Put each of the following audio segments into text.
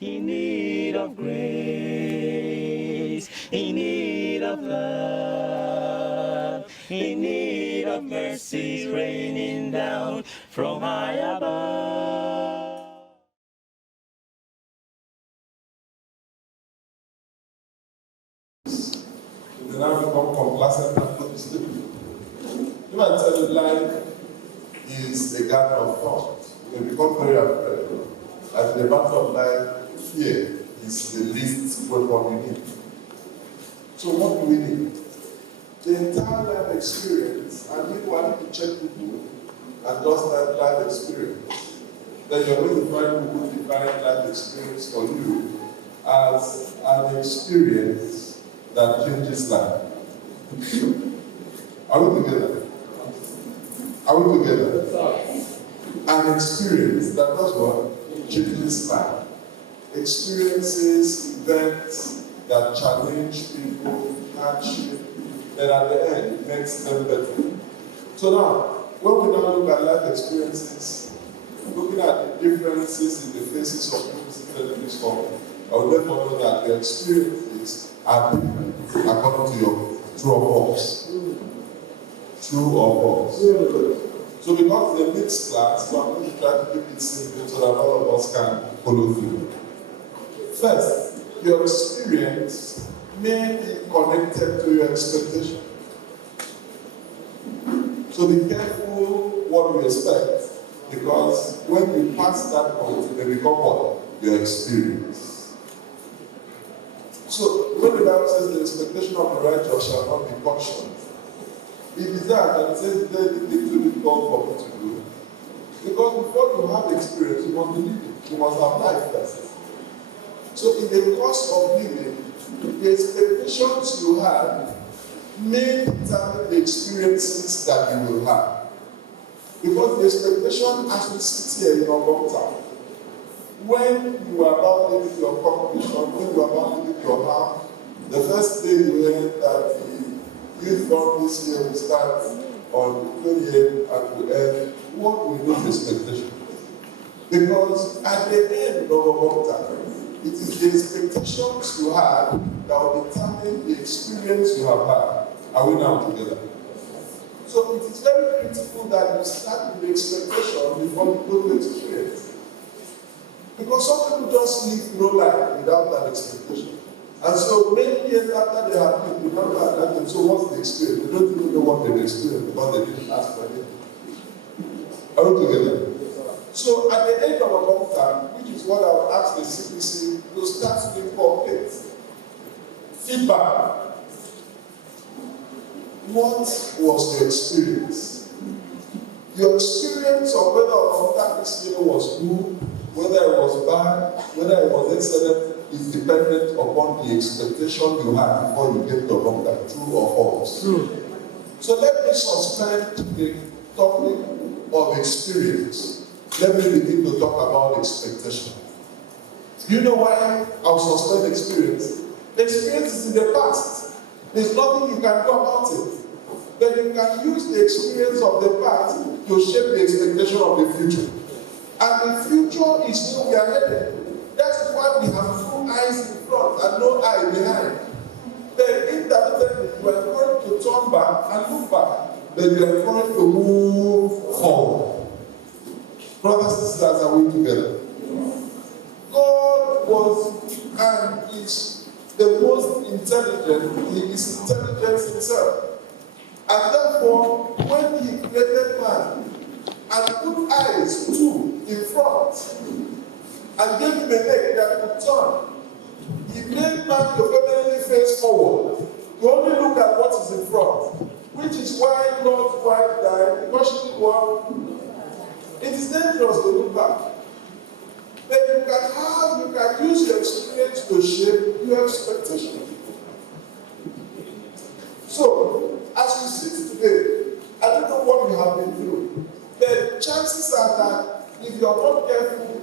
in need of grace, in need of love, in need of mercy raining down from high above. You now become complacent and go to sleep. You might tell you life is a garden of thorns. You may become very afraid. At the battle of life, fear is the least weapon we need. So what do we need? The entire life experience, and people are need to check people and just that life experience. Then you're going to find people who define life experience for you as an experience that changes life. Are we together? Are we together? An experience that does what? Changes life. Experiences, events that challenge people, hardship, then at the end it makes them better. So now, when we now look at life experiences, looking at the differences in the faces of people seated in this hall, I would therefore know that the experiences are different according to your true or false. True or false. So because it's a mixed class, so I'm going to try to keep it simple so that all of us can follow through. First, your experience may be connected to your expectation. So be careful what you expect, because when you pass that point, it may become what? Your experience. So when the Bible says the expectation of the righteous shall not be cut short, it is that, and it says very little difficult for me to do. Because before you have experience, you must believe it. You must have life first. So in the course of living, the expectations you have may determine the experiences that you will have. Because the expectation as we sit here in our hometown, when you are about leaving your competition, when you are about leaving your house, the first day you hear that the youth from this year will start on the 28th and will end, what will be the expectation? Because at the end of a long time, it is the expectations you have that will determine the experience you have had. Are we now together? So it is very critical that you start with the expectation before you go to experience. Because some people just live no life without that expectation. And so many years after they have been, you don't have that, so what's the experience? They don't even know what they've experienced because they didn't ask for it. Are we together? So at the end of a long time, which is what I would ask the CPC to start to incorporate feedback. What was your experience? Your experience of whether or not that this year was good, whether it was bad, whether it was excellent, is dependent upon the expectation you had before you get to about that, true or false. True. So let me suspend the topic of experience. Let me begin to talk about expectation. You know why I'll suspend experience? The experience is in the past. There's nothing you can do about it. But you can use the experience of the past to shape the expectation of the future. And the future is where we are headed. That is why we have two eyes in front and no eye behind. Then intermittently, you are encouraged to turn back and look back. Then you are encouraged to move forward. Brothers and sisters, are we together? God was and is the most intelligent. He is intelligence himself. And therefore, when he created man and put eyes too in front and gave him a leg that could turn, he made man to permanently face forward. You only look at what is in front, which is why Lord's wife died, because she did what? It is dangerous to look back. But you can use your experience to shape your expectation. So, as we sit today, I don't know what we have been through. The chances are that if you are not careful,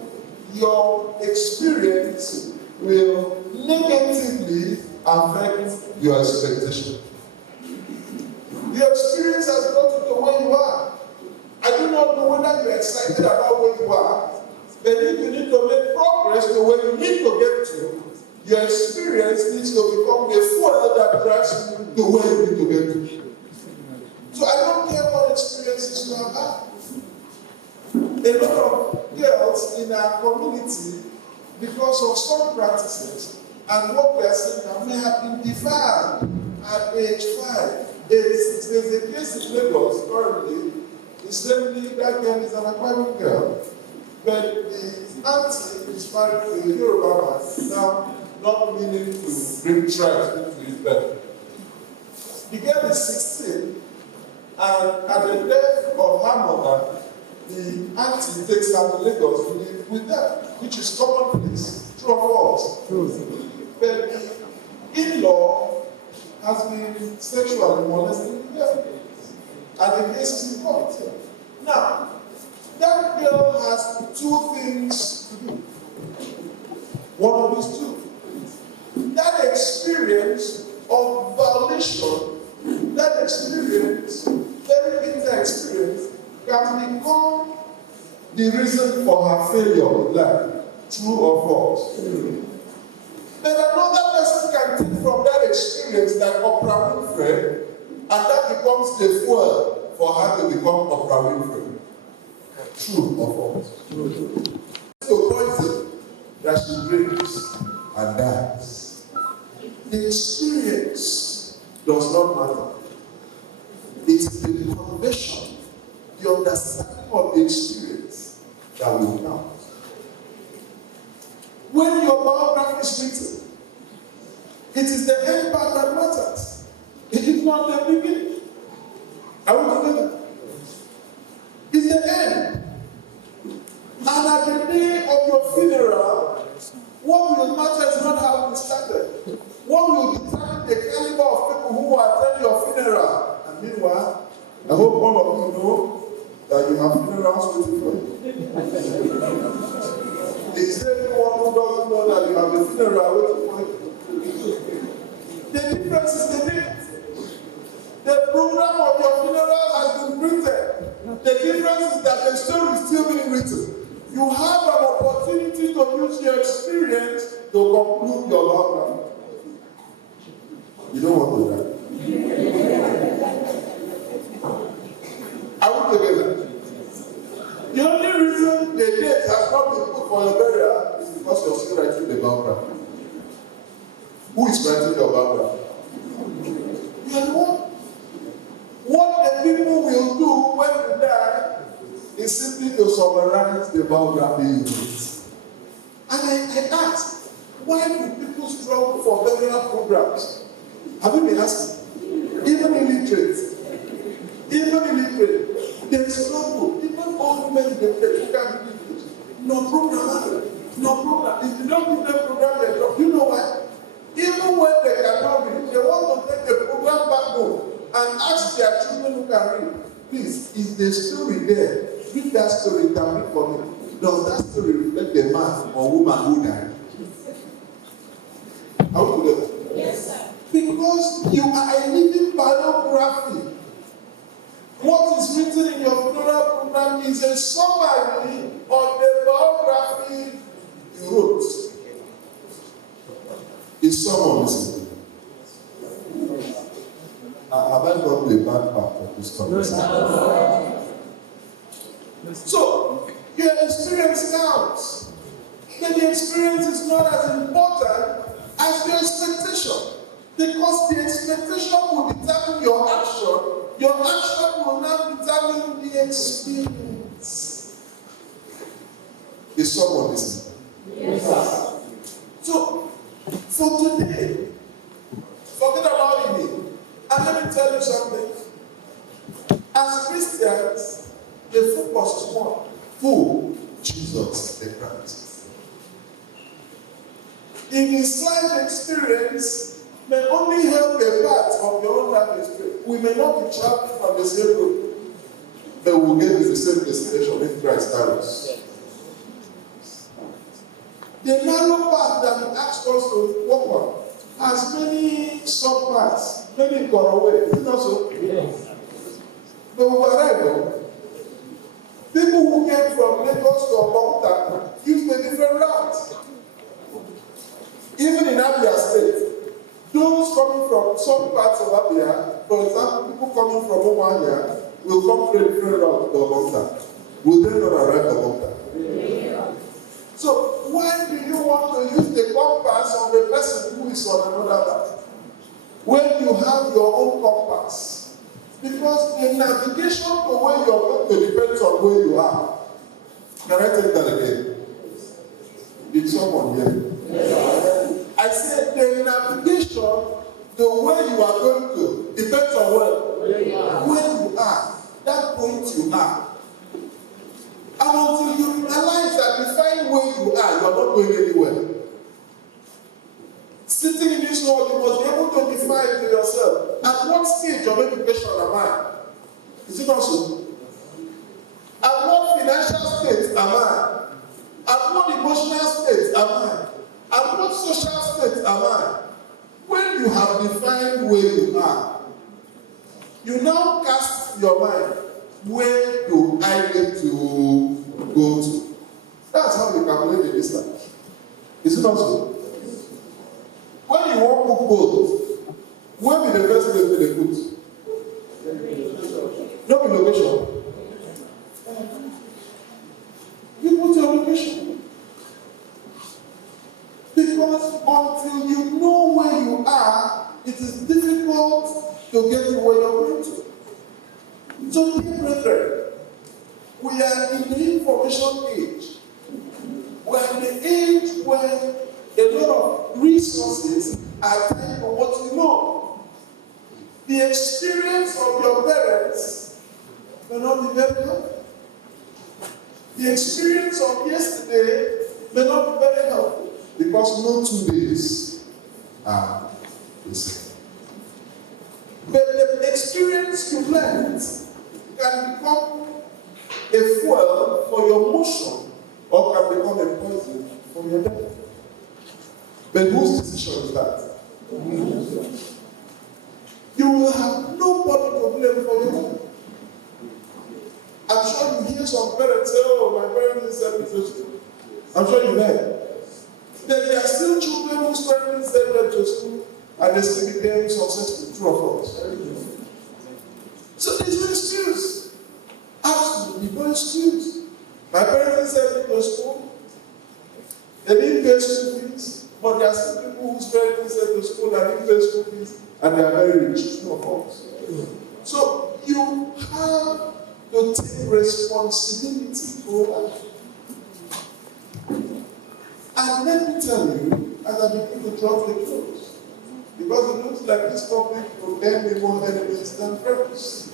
your experience will negatively affect your expectation. Your experience has brought you to where you are. I do not know whether you're excited about where you are But if you need to make progress to where you need to get to, your experience needs to become a fuel that drives you to where you need to get to. So I don't care what experiences you have had. A lot of girls in our community, because of some practices and what we are saying now, may have been defiled at age 5. There's a case in Lagos currently. Incidentally, that girl is an acquiring girl, but the auntie is married to a Yoruba man, now not meaning to bring tribes into his bed. The girl is 16, and at the death of her mother, the auntie takes her to Lagos to live with them, which is commonplace, true or false. But the in-law has been sexually molesting the girl, and the case is in court. Now, that girl has two things to do. One of these two. That experience of violation, that experience, very bitter experience, can become the reason for her failure in life, true or false. But another person can take from that experience like Oprah Winfrey, and that becomes the fuel for her to become Oprah Winfrey. True or false? The poison that she drinks and dies. The experience does not matter. It's the conviction, the understanding of the experience that will count. When your biography is written, it is the end part that matters. It is not the beginning. Are we together? It's the end. And at the day of your funeral, what will matter is not how you started. What will determine the caliber of people who will attend your funeral. And meanwhile, I hope all of you know that you have funerals waiting for you. Is there anyone who doesn't know that you have a funeral waiting for you? The difference is the date. The program of your funeral has been printed. The difference is that the story is still being written. You have an opportunity to use your experience to conclude your life. You don't want to die. Are we together? The only reason the date has not been put for your burial is because you're still writing the biography. Who is writing your biography? You are the one. What the people will do when you die is simply to summarize the biography you wrote. And I ask, why do people struggle for burial programs? Have you been asking? Even illiterate, they struggle. Even old men, they can't do it. No program. If you don't give them program, they drop. You know why? Even when they cannot read, they want to take the program back home and ask their children who can read, please, is the story there? Read that story, can read for me. Does that story reflect the man or woman who died? Are we together? Yes, sir. Because you are a living biography. What is written in your funeral program is a summary of the biography you wrote. Is someone listening? Have I got the bad part of this conversation? So, your experience counts. But the experience is not as important as the expectation. Because the expectation will determine your action. Your action will not determine the experience. Is someone listening? Yes, sir. So, for today, forget about it. And let me tell you something. As Christians, the focus is one. Who? Jesus the Christ. In his life experience may only help a part of your own life experience. We may not be traveling on the same road, but we'll get to the same destination if Christ tarries. The narrow path that he asked us to walk on has many sub-paths, many corner ways. Is it not so? Yes. But we arrive there. People who came from Lagos to Ogbonta used a different route. Even in Abia State, those coming from some parts of Abia, for example, people coming from Umuahia, will come through a different route to Ogbonta. Will they not arrive at Ogbonta? Yeah. So why do you want to use the compass of a person who is on another path when you have your own compass? Because the navigation to where you are going to depends on where you are. Can I take that again? Did someone hear? Yes. I said the navigation to where you are going to depends on where you are. That point you are. And until you realize that define where you are, you are not going anywhere. Sitting in this world, you must be able to define to yourself, at what stage of education am I? Is it also? At what financial state am I? At what emotional state am I? At what social state am I? When you have defined where you are, you now cast your mind, where do I need to go to? That's how you calculate the distance. Is it also? When you want to book boat, where will the first place be the put? Not the location. You put your location. Because until you know where you are, it is difficult to get to where you're going to. So, dear brethren, we are in the information age. We are in the age where a lot of resources are tied on what you know. The experience of your parents may not be very helpful. The experience of yesterday may not be very helpful because no 2 days are the same. But the experience you learned can become a fuel for your motion or can become a poison for your death. But whose decision is that? You will have nobody to blame for you. I'm sure you hear some parents say, oh, my parents sent me to school. I'm sure you heard. There are still children whose parents sent them to school and they still became successful. True or false? So there's no excuse. Absolutely no excuse. My parents sent me to school. They didn't pay school fees, but there are still people whose parents sent to school and didn't pay school fees and they are very rich. True or false? So you have to take responsibility for life. And let me tell you, as I begin to drop the clothes, because it looks like this topic will end me more enemies than friends.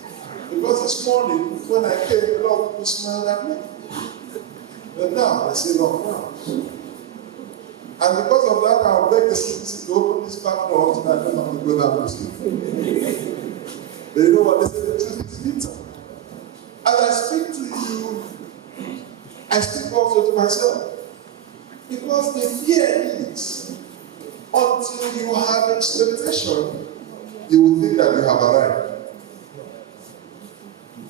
Because this morning, when I came, a lot of people smiled at me. But now, I see no crowds. And because of that, I'll beg the citizen to open this back door so that I don't have to go down to sleep. But you know what? They say the truth is bitter. As I speak to you, I speak also to myself. Because the fear is, until you have expectation, you will think that you have arrived.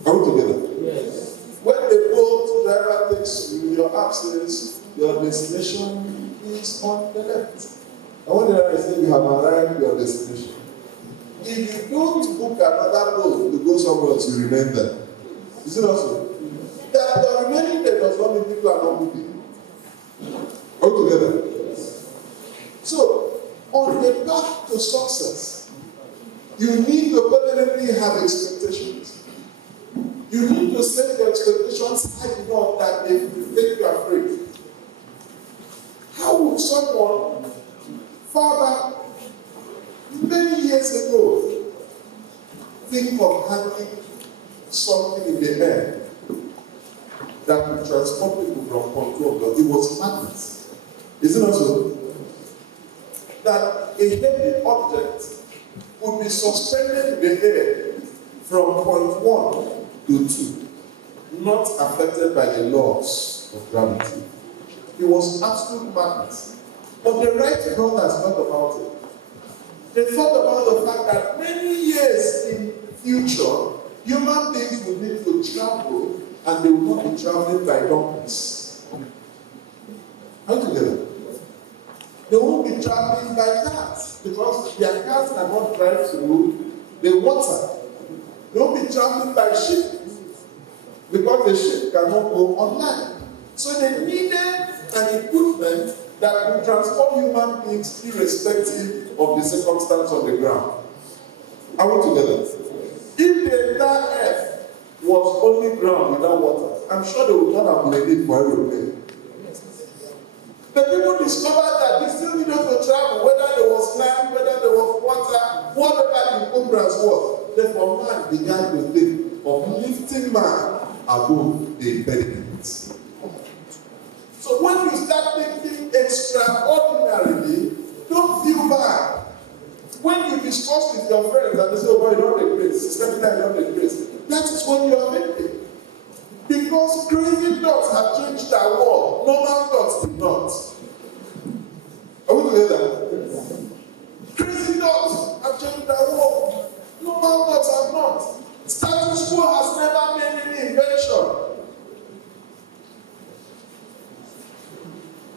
Are we together? Yes. When the boat driver takes you, your app says your destination is on the left. And when the driver says you have arrived at your destination, if you don't book another boat to go somewhere else, you remain there. Is it also? That the remaining there does not mean people are not moving. All together. So, on the path to success, you need to permanently have expectations. You need to set your expectations high enough that they will make you afraid. How would someone, father, many years ago, think of having something in the air that would transport people from control? It was madness. Is it not so? That a heavy object would be suspended in the air from point 1 to 2, not affected by the laws of gravity. It was absolute madness. But the Wright brothers thought about it. They thought about the fact that many years in future, human beings will need to travel and they will not be traveling by donkeys. Are you together? They won't be traveling by cars because their cars cannot drive through the water. They won't be traveling by ship because the ship cannot go on land. So they needed an equipment that will transport human beings irrespective of the circumstance on the ground. Are we together? If the entire earth was only ground without water, I'm sure they would not have made it for aeroplane. The people discovered that they still needed to travel, whether there was land, whether there was water, whatever the encumbrance was. Therefore, man began to think of lifting man above the impediments. So when you start thinking extraordinarily, don't feel bad. When you discuss with your friends and they say, oh boy, you don't take grace, sister, you don't take grace, that is what you are thinking. Because crazy thoughts have changed our world. Normal thoughts did not. Are we together? Crazy thoughts have changed our world. Normal thoughts have not. Status quo has never made any invention.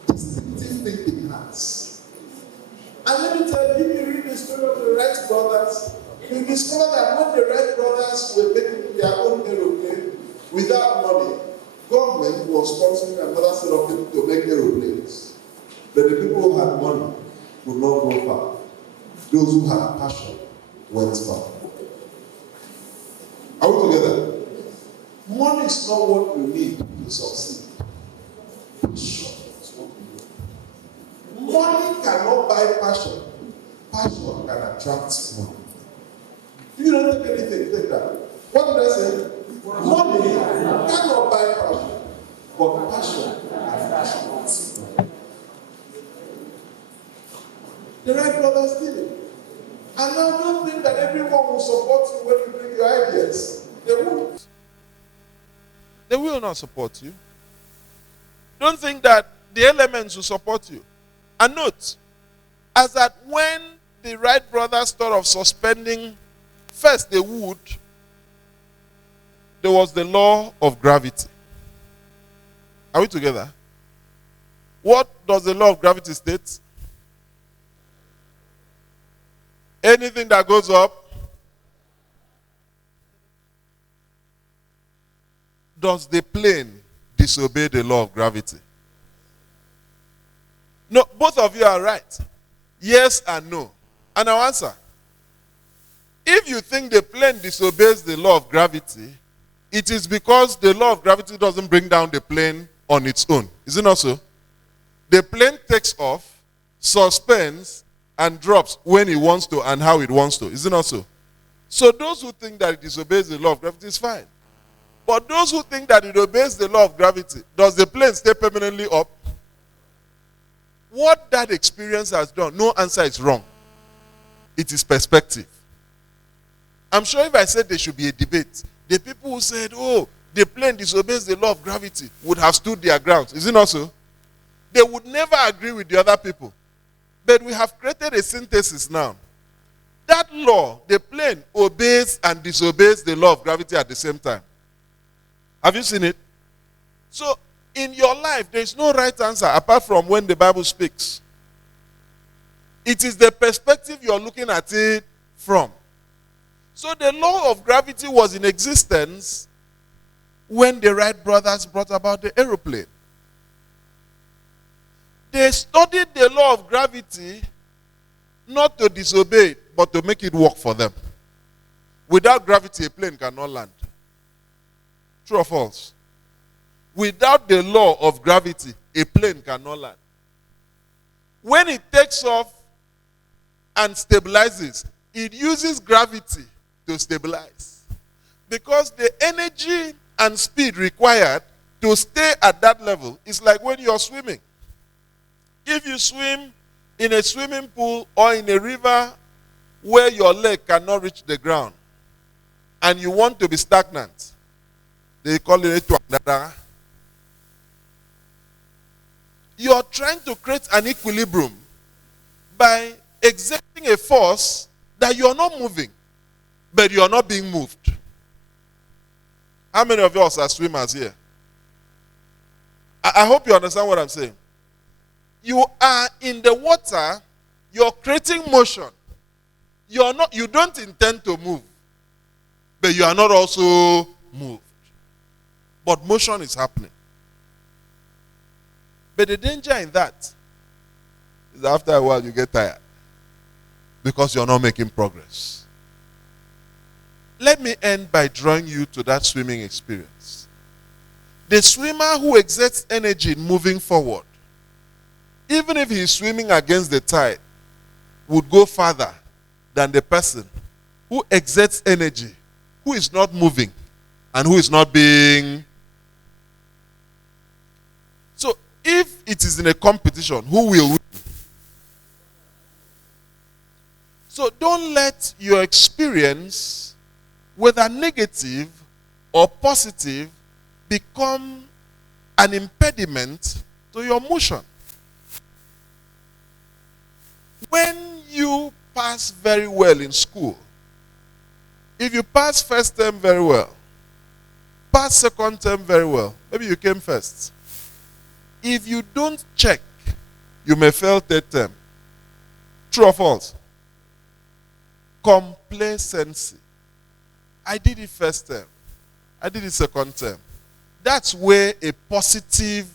Distinctive thinking has. And let me tell you, if you read the story of the Wright brothers, you discover that when the Wright brothers were making their own aeroplane, without money, government was sponsoring another set of people to make aeroplanes. But the people who had money could not go far. Those who had passion went far. Are we together? Money is not what you need to succeed. Passion is what you need. Money cannot buy passion. Passion can attract money. If you don't take anything, take that. What did I say? Money cannot buy passion, but passion attracts money. The Wright brothers did it. And now don't think that everyone will support you when you bring your ideas. They won't. They will not support you. Don't think that the elements will support you. And note, as that when the Wright brothers thought of suspending first the wood, there was the law of gravity. Are we together? What does the law of gravity state? Anything that goes up, does the plane disobey the law of gravity? No, both of you are right. Yes and no. And I'll answer. If you think the plane disobeys the law of gravity, it is because the law of gravity doesn't bring down the plane on its own. Is it not so? The plane takes off, suspends, and drops when it wants to and how it wants to. Is it not so? So those who think that it disobeys the law of gravity is fine. But those who think that it obeys the law of gravity, does the plane stay permanently up? What that experience has done, no answer is wrong. It is perspective. I'm sure if I said there should be a debate, the people who said, oh, the plane disobeys the law of gravity would have stood their ground. Is it not so? They would never agree with the other people. But we have created a synthesis now. That law, the plane obeys and disobeys the law of gravity at the same time. Have you seen it? So, in your life, there is no right answer apart from when the Bible speaks. It is the perspective you are looking at it from. So the law of gravity was in existence when the Wright brothers brought about the aeroplane. They studied the law of gravity not to disobey it, but to make it work for them. Without gravity, a plane cannot land. True or false? Without the law of gravity, a plane cannot land. When it takes off and stabilizes, it uses gravity to stabilize. Because the energy and speed required to stay at that level is like when you're swimming. If you swim in a swimming pool or in a river where your leg cannot reach the ground and you want to be stagnant, they call it a you're trying to create an equilibrium by exerting a force that you're not moving, but you're not being moved. How many of us are swimmers here? I hope you understand what I'm saying. You are in the water, you're creating motion. You don't intend to move, but you are not also moved. But motion is happening. But the danger in that is after a while you get tired because you're not making progress. Let me end by drawing you to that swimming experience. The swimmer who exerts energy in moving forward, even if he's swimming against the tide, would go farther than the person who exerts energy, who is not moving, and who is not being. So, if it is in a competition, who will win? So, don't let your experience, whether negative or positive, become an impediment to your motion. When you pass very well in school, if you pass first term very well, pass second term very well, maybe you came first. If you don't check, you may fail third term. True or false? Complacency. I did it first term. I did it second term. That's where a positive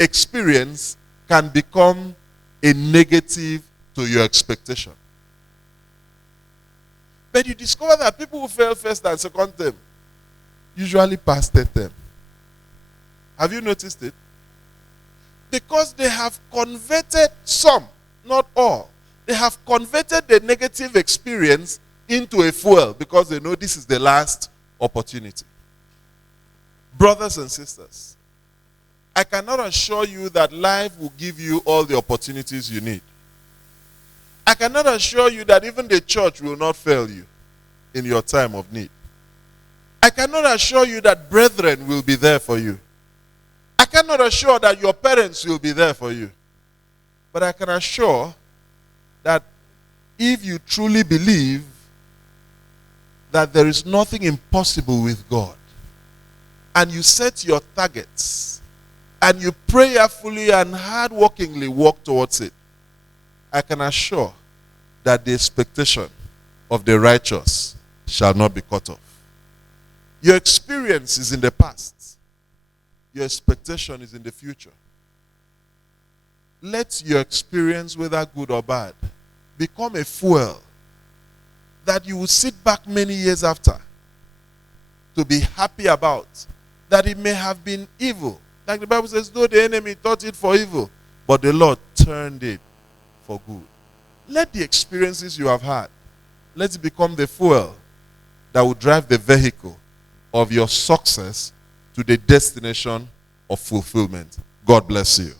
experience can become a negative to your expectation. But you discover that people who fail first and second term usually pass third term. Have you noticed it? Because they have converted some, not all. They have converted the negative experience into a fuel because they know this is the last opportunity. Brothers and sisters, I cannot assure you that life will give you all the opportunities you need. I cannot assure you that even the church will not fail you in your time of need. I cannot assure you that brethren will be there for you. I cannot assure that your parents will be there for you. But I can assure that if you truly believe that there is nothing impossible with God, and you set your targets, and you prayerfully and hardworkingly walk towards it, I can assure that the expectation of the righteous shall not be cut off. Your experience is in the past. Your expectation is in the future. Let your experience, whether good or bad, become a fuel that you will sit back many years after to be happy about, that it may have been evil. Like the Bible says, though the enemy thought it for evil, but the Lord turned it for good. Let the experiences you have had, let it become the fuel that will drive the vehicle of your success to the destination of fulfillment. God bless you.